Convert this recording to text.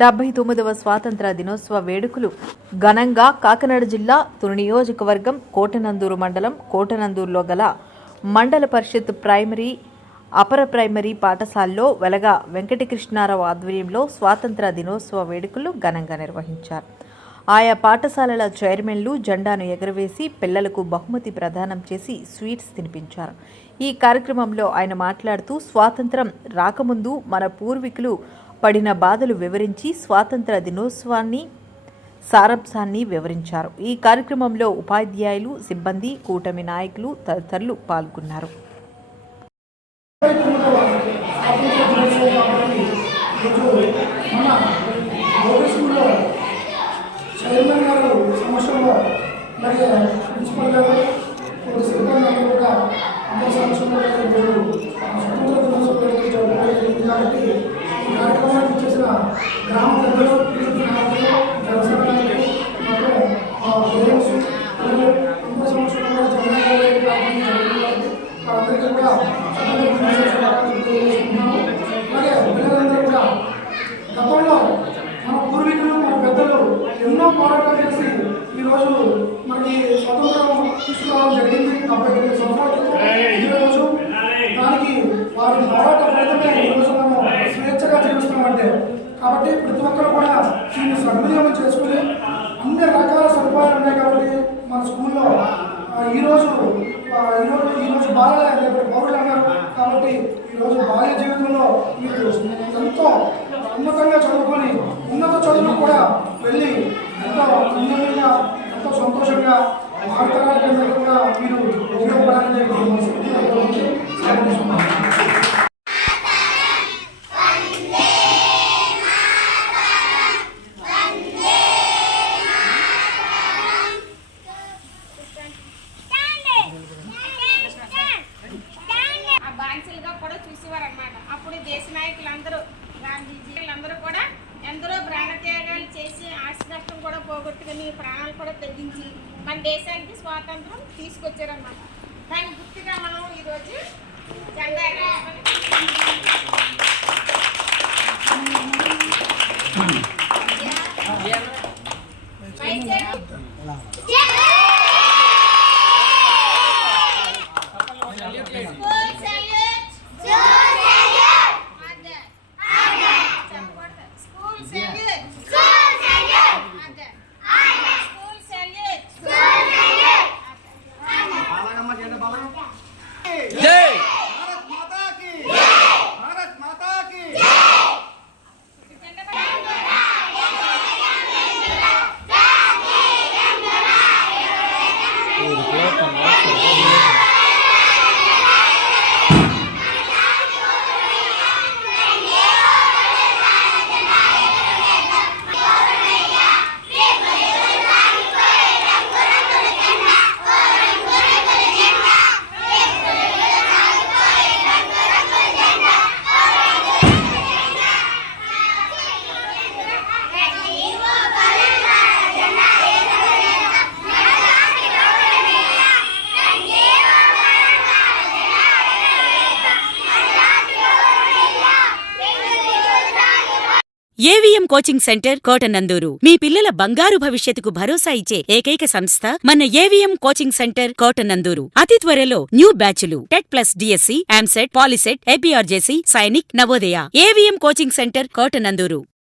79వ స్వాతంత్ర దినోత్సవ వేడుకలు ఘనంగా కాకినాడ జిల్లా తుని నియోజకవర్గం కోటనందూరు మండలం కోటనందూరులో గల మండల పరిషత్ ప్రైమరీ అపర ప్రైమరీ పాఠశాలలో వెలగా వెంకటకృష్ణారావు ఆధ్వర్యంలో స్వాతంత్ర దినోత్సవ వేడుకలు ఘనంగా నిర్వహించారు. ఆయా పాఠశాలల చైర్మన్లు జెండాను ఎగురవేసి పిల్లలకు బహుమతి ప్రదానం చేసి స్వీట్స్ తినిపించారు. ఈ కార్యక్రమంలో ఆయన మాట్లాడుతూ స్వాతంత్రం రాకముందు మన పూర్వీకులు పడిన బాధలు వివరించి స్వాతంత్ర దినోత్సవాన్ని సారాంశాన్ని వివరించారు. ఈ కార్యక్రమంలో ఉపాధ్యాయులు, సిబ్బంది, కూటమి నాయకులు తదితరులు పాల్గొన్నారు. గ్రామ పెద్దలు గతంలో మన పూర్వీకులు మన పెద్దలు ఎన్నో పోరాటాలు చేసి ఈరోజు మనకి స్వతంత్రం తీసుకురావడం జరిగింది. 79 సంవత్సరాల క్రితం ఈరోజు దానికి వారి పోరాట ఫలితమే ఈరోజు మనం స్వేచ్ఛగా జీవిస్తామంటే, కాబట్టి ప్రతి ఒక్కరు కూడా దీన్ని సద్వినియోగం చేసుకుని అన్ని రకాల సదుపాయాలు ఉన్నాయి. కాబట్టి మన స్కూల్లో ఈరోజు బాలలే పౌరులు అన్నారు. కాబట్టి ఈరోజు బాల్య జీవితంలో మీరు ఎంతో ఉన్నతంగా చదువుకొని ఉన్నత చదువులు కూడా వెళ్ళి ఎంతో ఉన్నతంగా ఎంతో సంతోషంగా భావితరాల కింద కూడా మీరు ఉపయోగపడాలని చెప్పి బాన్సులుగా కూడా చూసేవారన్నమాట. అప్పుడు దేశ నాయకులందరూ, గాంధీజీలందరూ కూడా ఎందరో ప్రాణత్యాగాలు చేసి ఆస్తి కూడా పోగొట్టుకుని ప్రాణాలు కూడా తెగించి మన దేశానికి స్వాతంత్రం తీసుకొచ్చారన్నమాట. దాని గుర్తుగా మనం ఈరోజు జెండా ఏవిఎం కోచింగ్ సెంటర్ కోటనందూరు మీ పిల్లల బంగారు భవిష్యత్తుకు భరోసా ఇచ్చే ఏకైక సంస్థ మన ఏవిఎం కోచింగ్ సెంటర్ కోటనందూరు. అతి త్వరలో న్యూ బ్యాచ్లు TET plus DSC, EAMCET, POLYCET, APRJC, Sainik, Navodaya. AVM coaching centre Kotananduru.